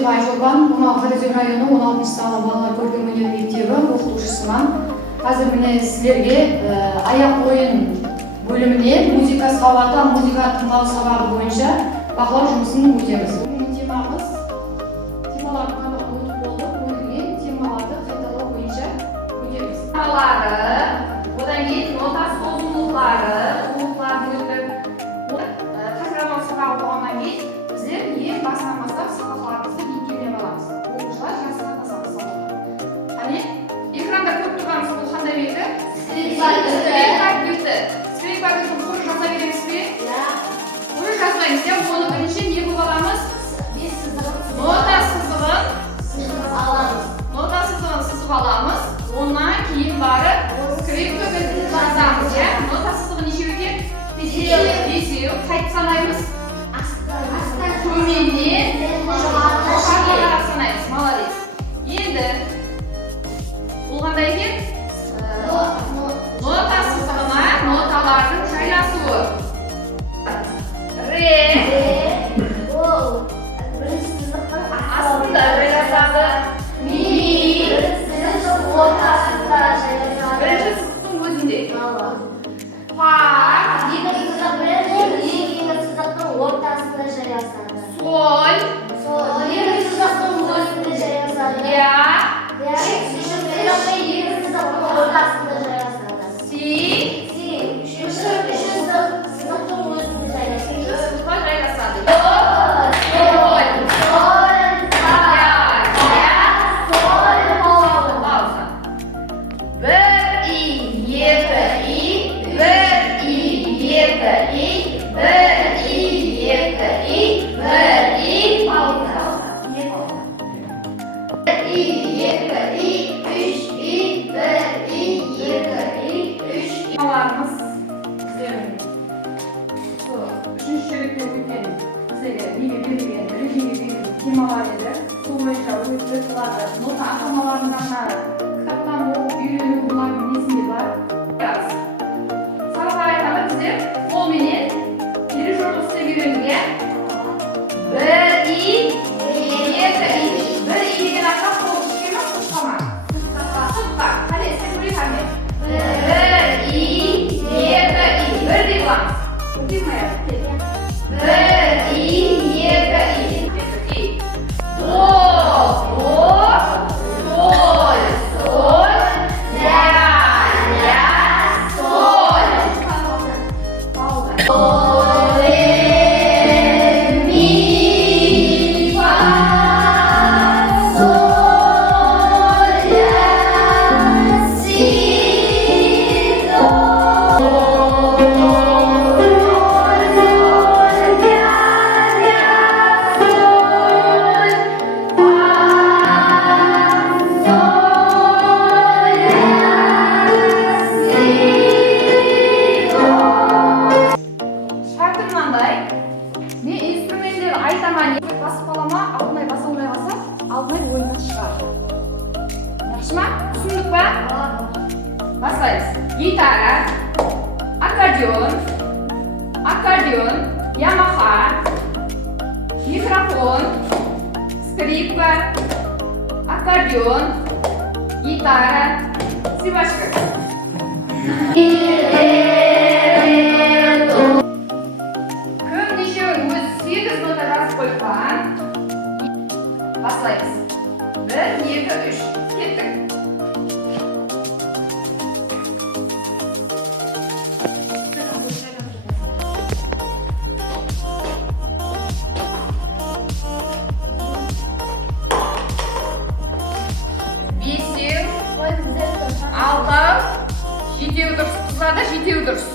Жолдыбаев Айжолбан, Қараөзек районы 16 сынып балалар көркемөнер мектебі оқытушысыман. Қазір міне сіздерге аяқ ойын бөліміне музыка сауаты, музыка тыңдау сабағы бойынша бақылау жұмысын өтеміз. Бүгінгі темамыз темаларды қабылдап өтіп болды. Бөлінген темаларды қайталау бойынша өтеміз. Темалары, одан кейін нота созымдылықтары, ұлықтарын өтіп, қазір сабағы болғаннан кейін біздер ең басынан бастап сабақтарымызды меңгеріп аламыз. Оқушылар жасына басамыз сабақты. Қане, экранда көріп тұрғанымыз бұл қандай белгі? Скрипка бүйтіп құры жаза береміз бе? Құры жазбаймыз. Оны бірінші не болып аламыз? Нота сызығын сызып аламыз. Онан кейін барып скрипка бүйтіп жазамыз. Нота сызығы нешеу екен? 5. Қайтып санаймыз? Төменнен жоғарыға санаймыз. Молодец. Енді бұл қандай екен? Нота сызығына ноталардың жайласуы. Ре астында жайласады. Ми бірінші сызықтың өзінде. Фа соль ля темалар еді. Сол бойынша өтіп оларды нота атамаларынан кітаптан оқып үйрену бұлардың несінде бар. Сабаққа айтқанда біздер қолменен дирижерлік істеп үйренуге. Бір и, екі и. Бір и деген ақша қол ішке ма, сыртқа ма? Сыртқа. Қане, сен көрейік қане. Бір и, екі и. Бір де боламыз. Көрдейік ма аяқ? Бір и, екі и. Гитара, аккордеон, Yamaha, микрофон, скрипка, аккордеон, гитара, Сивашка. Кім нешеуін өз 8 нота жазып қойған. Басылаймыз. 1, 2, 3. Кеттік. Алтау, жетеу дұрыс. Қызларда жетеу дұрыс.